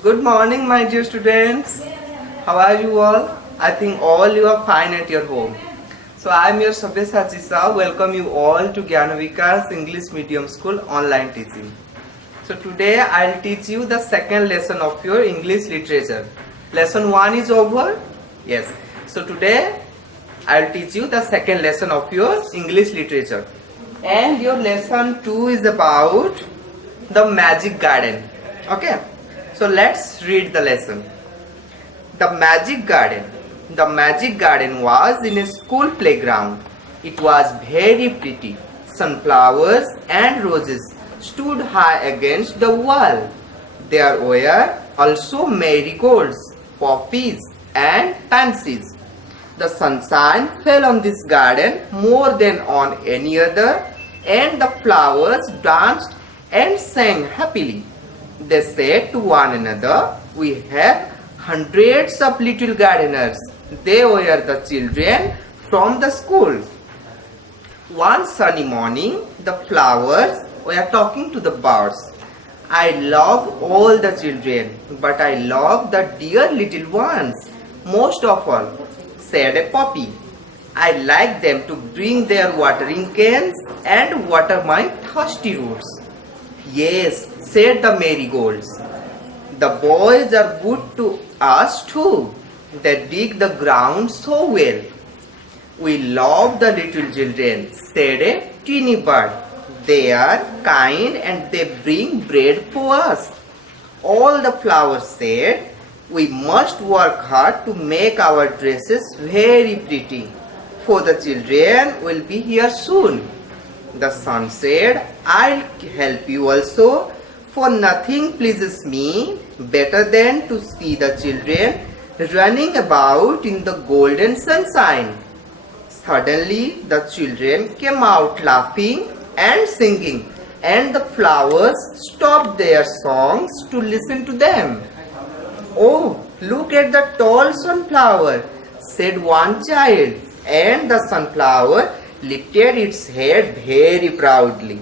Good morning, my dear students. How are you all? I think all you are fine at your home. So I am your Sabya Sachisa. Welcome you all to Gyanavikas English Medium School online teaching. So today I will teach you the second lesson of your English literature. Lesson 1 is over. Yes. So today I will teach you the second lesson of your English literature. And your lesson 2 is about the magic garden. Okay. So let's read the lesson. The magic garden. The magic garden was in a school playground. It was very pretty. Sunflowers and roses stood high against the wall. There were also marigolds, poppies and pansies. The sunshine fell on this garden more than on any other, and the flowers danced and sang happily. They said to one another, "We have hundreds of little gardeners." They were the children from the school. One sunny morning, the flowers were talking to the birds. "I love all the children, but I love the dear little ones most of all," said a poppy. "I like them to bring their watering cans and water my thirsty roots." "Yes," said the marigolds, "the boys are good to us too. They dig the ground so well." "We love the little children," said a teeny bird. "They are kind and they bring bread for us." All the flowers said, "We must work hard to make our dresses very pretty, for the children will be here soon." The sun said, "I'll help you also, for nothing pleases me better than to see the children running about in the golden sunshine." Suddenly the children came out laughing and singing, and the flowers stopped their songs to listen to them. "Oh, look at the tall sunflower," said one child, and the sunflower lifted its head very proudly.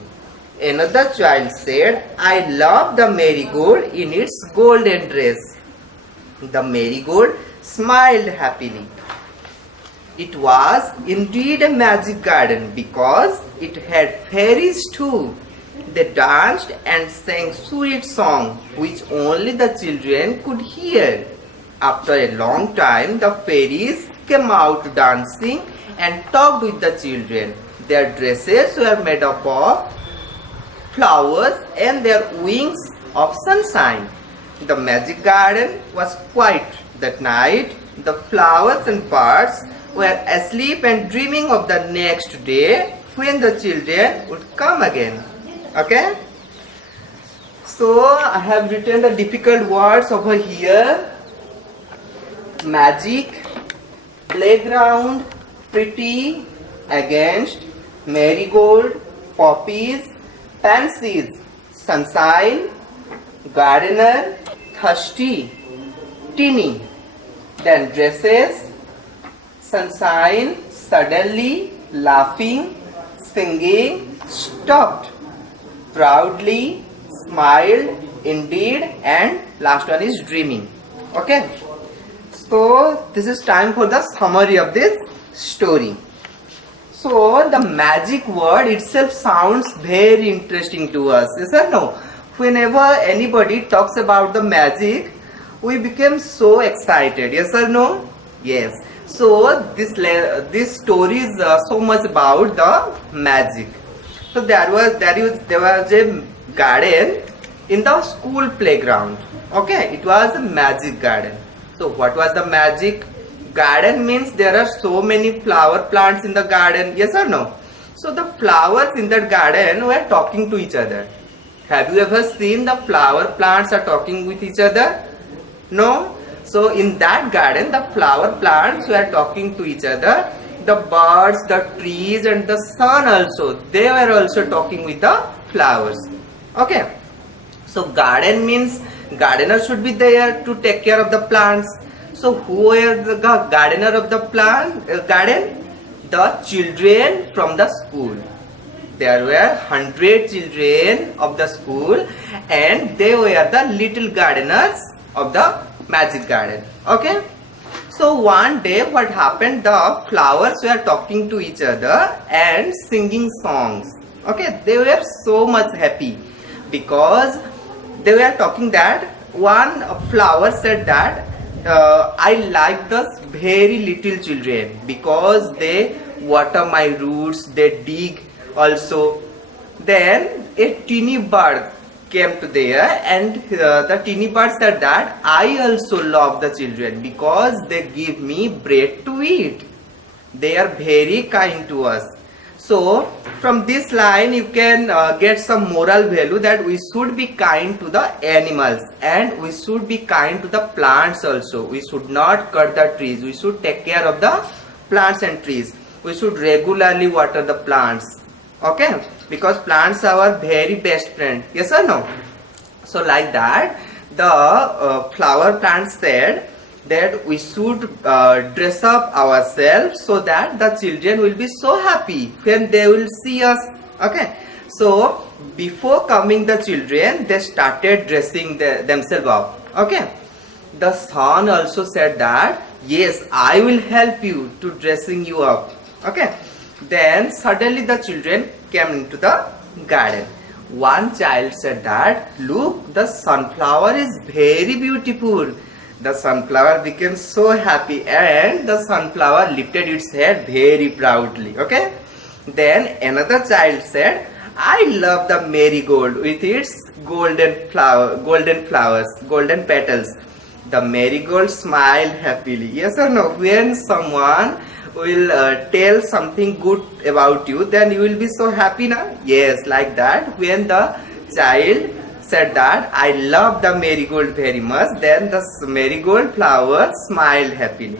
Another child said, "I love the marigold in its golden dress." The marigold smiled happily. It was indeed a magic garden because it had fairies too. They danced and sang sweet songs which only the children could hear. After a long time, the fairies came out dancing and talked with the children. Their dresses were made up of flowers and their wings of sunshine. The magic garden was quiet that night. The flowers and birds were asleep and dreaming of the next day when the children would come again. Okay? So I have written the difficult words over here. Magic, playground, pretty, against, marigold, poppies, pansies, sunshine, gardener, thirsty, teeny. Then dresses, sunshine, suddenly, laughing, singing, stopped, proudly, smiled, indeed, and last one is dreaming. Okay? So this is time for the summary of this story. So the magic word itself sounds very interesting to us, yes or no? Whenever anybody talks about the magic, we become so excited, yes or no? Yes. So this story is so much about the magic. So there was a garden in the school playground. Okay, it was a magic garden. So what was the magic? Garden means there are so many flower plants in the garden, yes or no? So the flowers in that garden were talking to each other. Have you ever seen the flower plants are talking with each other? No? So in that garden, the flower plants were talking to each other. The birds, the trees and the sun also, they were also talking with the flowers. Okay. So garden means gardener should be there to take care of the plants. So who were the gardener of the garden? The children from the school. There were 100 children of the school and they were the little gardeners of the magic garden. Okay. So one day what happened, the flowers were talking to each other and singing songs. Okay, they were so much happy because they were talking that one flower said that I like the very little children because they water my roots, they dig also. Then a teeny bird came to there and the teeny bird said that I also love the children because they give me bread to eat. They are very kind to us. So from this line you can get some moral value that we should be kind to the animals and we should be kind to the plants also. We should not cut the trees. We should take care of the plants and trees. We should regularly water the plants. Okay, because plants are our very best friend. Yes or no? So like that, the flower plant said that we should dress up ourselves so that the children will be so happy when they will see us. Okay, so before coming the children, they started dressing themselves up. Okay, the sun also said that yes, I will help you to dressing you up. Okay, then suddenly the children came into the garden. One child said that look, the sunflower is very beautiful. The sunflower became so happy and the sunflower lifted its head very proudly. Okay, then another child said I love the marigold with its golden flowers, golden petals. The marigold smiled happily. Yes or no? When someone will tell something good about you, then you will be so happy now. Yes, like that. When the child said that I love the marigold very much, then the marigold flower smiled happily.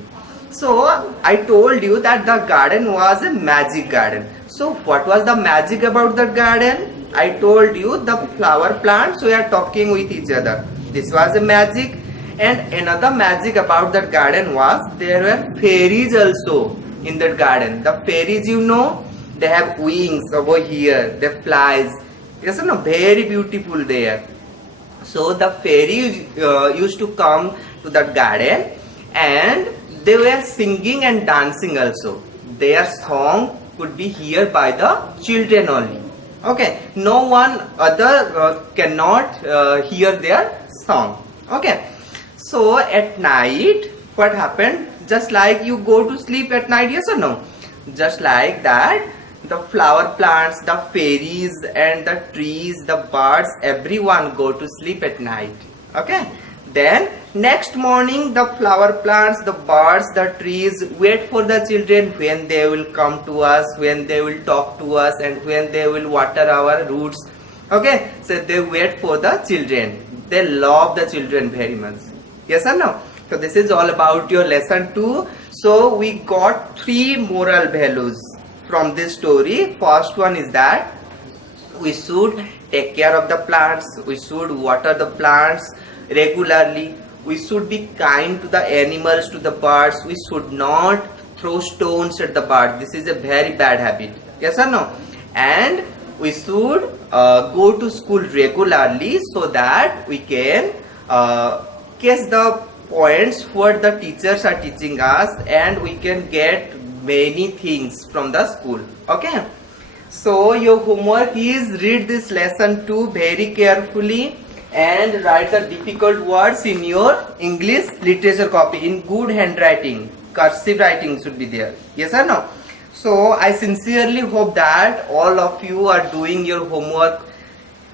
So I told you that the garden was a magic garden. So what was the magic about the garden? I told you the flower plants were talking with each other. This was a magic. And another magic about that garden was there were fairies also in that garden. The fairies, you know, they have wings over here, they flies. Yes or no? Very beautiful there. So the fairies used to come to that garden and they were singing and dancing also. Their song could be heard by the children only. Okay, no one other cannot hear their song. Okay, so at night what happened? Just like you go to sleep at night, yes or no? Just like that, the flower plants, the fairies and the trees, the birds, everyone go to sleep at night. Okay, then next morning the flower plants, the birds, the trees wait for the children when they will come to us, when they will talk to us and when they will water our roots. Okay, so they wait for the children. They love the children very much. Yes or no? So this is all about your lesson 2. So we got 3 moral values from this story. First one is that we should take care of the plants, we should water the plants regularly, we should be kind to the animals, to the birds, we should not throw stones at the birds. This is a very bad habit. Yes or no? And we should go to school regularly so that we can catch the points what the teachers are teaching us and we can get many things from the school. Okay, so your homework is read this lesson 2 very carefully and write the difficult words in your English literature copy in good handwriting. Cursive writing should be there. Yes or no? So I sincerely hope that all of you are doing your homework.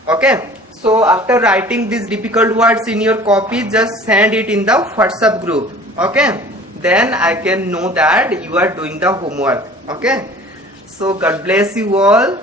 Okay, so after writing these difficult words in your copy, just send it in the WhatsApp group. Okay, then I can know that you are doing the homework. Okay, so God bless you all.